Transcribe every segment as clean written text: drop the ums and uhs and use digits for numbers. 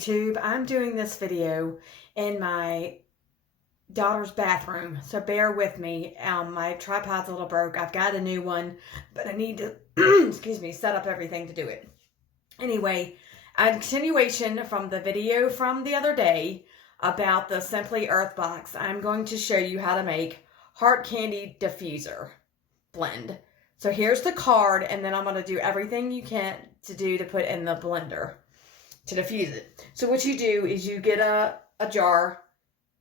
YouTube. I'm doing this video in my daughter's bathroom, so bear with me. My tripod's a little broke. I've got a new one, but I need to, excuse me, set up everything to do it. Anyway, a continuation from the video from the other day about the Simply Earth box. I'm going to show you how to make heart candy diffuser blend. So here's the card, and then I'm going to do everything you can to do to put in the blender to diffuse it. So what you do is you get a jar.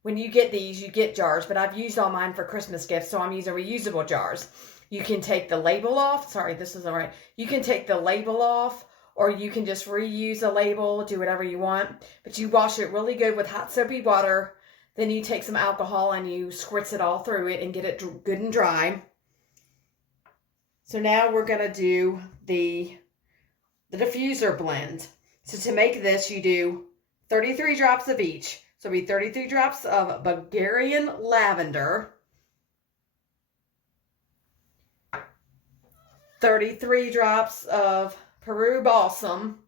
When you get these, you get jars, but I've used all mine for Christmas gifts, so I'm using reusable jars. You can take the label off. Sorry, this isn't right. You can take the label off, or you can just reuse a label, do whatever you want. But you wash it really good with hot soapy water. Then you take some alcohol and you squirts it all through it and get it good and dry. So now we're going to do the diffuser blend. So to make this, you do 33 drops of each. So it'll be 33 drops of Bulgarian lavender, 33 drops of Peru balsam,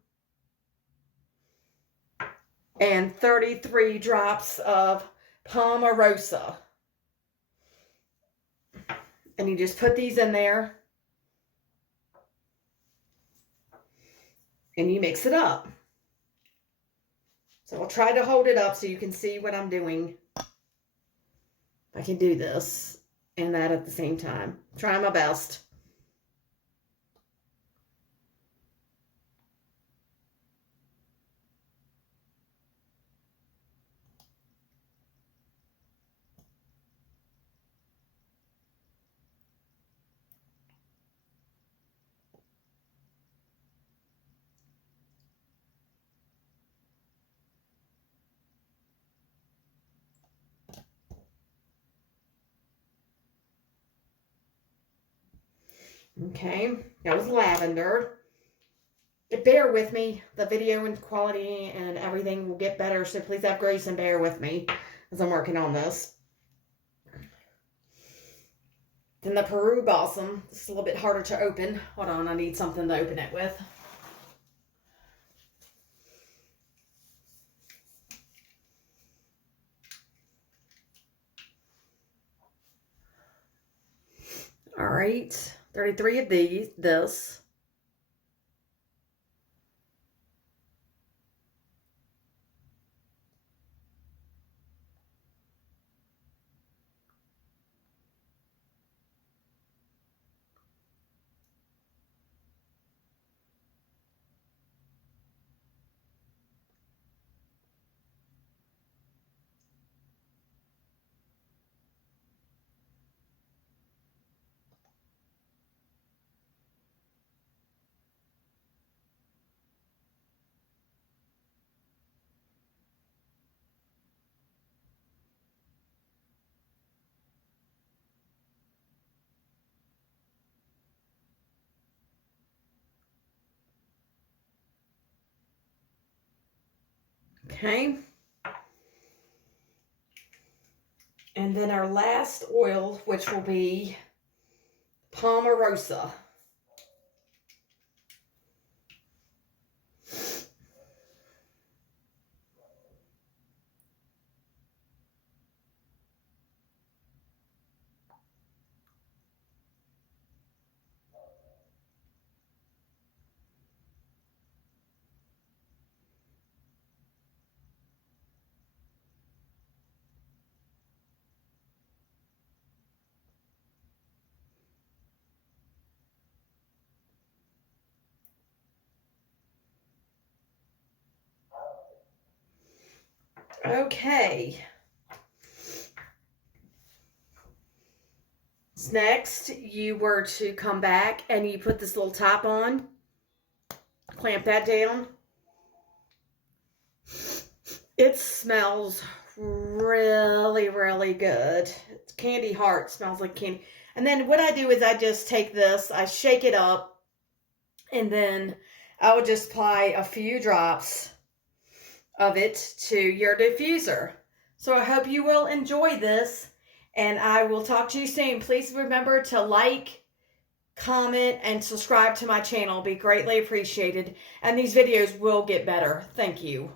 and 33 drops of Pomarosa. And you just put these in there and you mix it up. So I'll try to hold it up so you can see what I'm doing. I can do this and that at the same time. Try my best. Okay, that was lavender. Bear with me. The video and quality and everything will get better, so please have grace and bear with me as I'm working on this. Then the Peru balsam. It's a little bit harder to open. Hold on, I need something to open it with. All right, 33 of this. Okay. And then our last oil, which will be Pomarosa. Okay. Next, you were to come back and you put this little top on. Clamp that down. It smells really, really good. It's candy heart. Smells like candy. And then what I do is I just take this, I shake it up, and then I would just apply a few drops of it to your diffuser. So I hope you will enjoy this, and I will talk to you soon. Please remember to like, comment, and subscribe to my channel. It'll be greatly appreciated, and these videos will get better. Thank you.